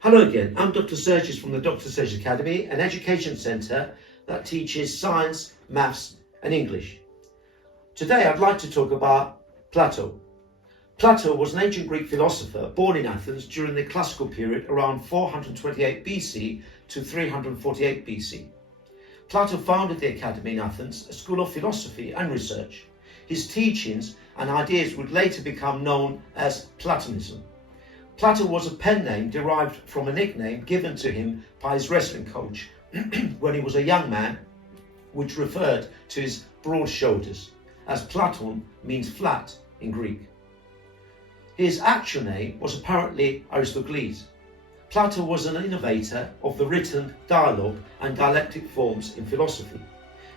Hello again, I'm Dr Sergis from the Dr Sergis Academy, an education centre that teaches science, maths and English. Today I'd like to talk about Plato. Plato was an ancient Greek philosopher born in Athens during the classical period around 428 BC to 348 BC. Plato founded the Academy in Athens, a school of philosophy and research. His teachings and ideas would later become known as Platonism. Plato was a pen name derived from a nickname given to him by his wrestling coach when he was a young man, which referred to his broad shoulders, as Platon means flat in Greek. His actual name was apparently Aristocles. Plato was an innovator of the written dialogue and dialectic forms in philosophy.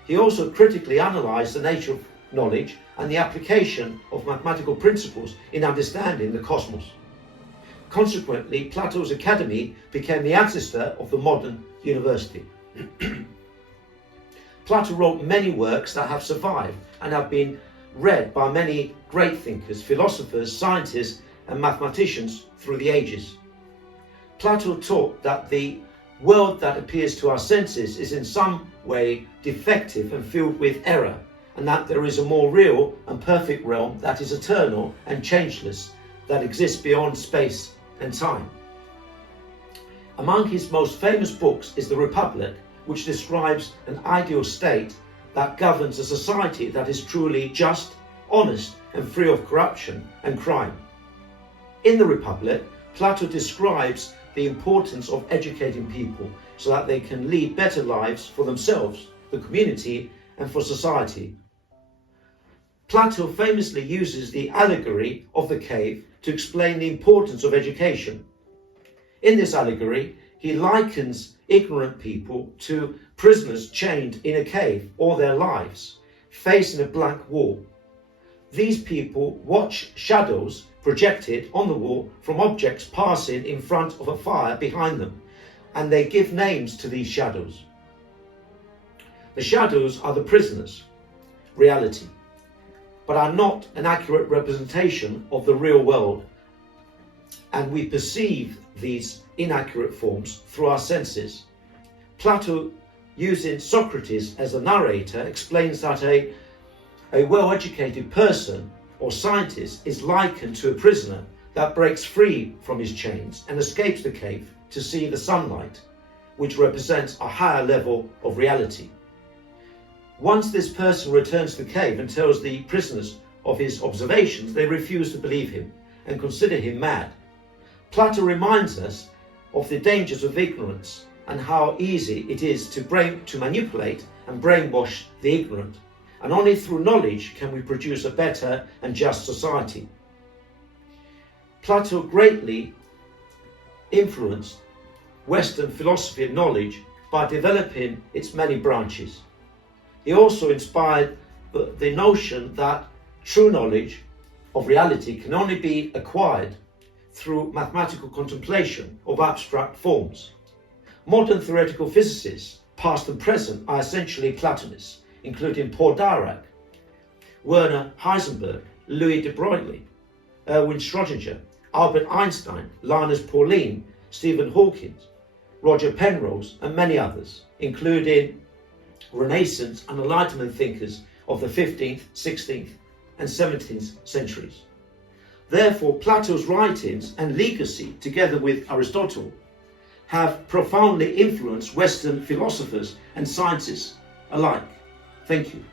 He also critically analysed the nature of knowledge and the application of mathematical principles in understanding the cosmos. Consequently, Plato's academy became the ancestor of the modern university. Plato wrote many works that have survived and have been read by many great thinkers, philosophers, scientists and mathematicians through the ages. Plato taught that the world that appears to our senses is in some way defective and filled with error, and that there is a more real and perfect realm that is eternal and changeless, that exists beyond space and time. Among his most famous books is The Republic, which describes an ideal state that governs a society that is truly just, honest and free of corruption and crime. In The Republic, Plato describes the importance of educating people so that they can lead better lives for themselves, the community and for society. Plato famously uses the allegory of the cave to explain the importance of education. In this allegory, he likens ignorant people to prisoners chained in a cave all their lives, facing a blank wall. These people watch shadows projected on the wall from objects passing in front of a fire behind them, and they give names to these shadows. The shadows are the prisoners, reality, but are not an accurate representation of the real world, and we perceive these inaccurate forms through our senses. Plato, using Socrates as a narrator, explains that a well-educated person or scientist is likened to a prisoner that breaks free from his chains and escapes the cave to see the sunlight, which represents a higher level of reality. Once this person returns to the cave and tells the prisoners of his observations, they refuse to believe him and consider him mad. Plato reminds us of the dangers of ignorance and how easy it is to manipulate and brainwash the ignorant. And only through knowledge can we produce a better and just society. Plato greatly influenced Western philosophy and knowledge by developing its many branches. He also inspired the notion that true knowledge of reality can only be acquired through mathematical contemplation of abstract forms. Modern theoretical physicists, past and present, are essentially Platonists, including Paul Dirac, Werner Heisenberg, Louis de Broglie, Erwin Schrödinger, Albert Einstein, Linus Pauling, Stephen Hawking, Roger Penrose and many others, including Renaissance and Enlightenment thinkers of the 15th, 16th and 17th centuries. Therefore, Plato's writings and legacy, together with Aristotle, have profoundly influenced Western philosophers and scientists alike. Thank you.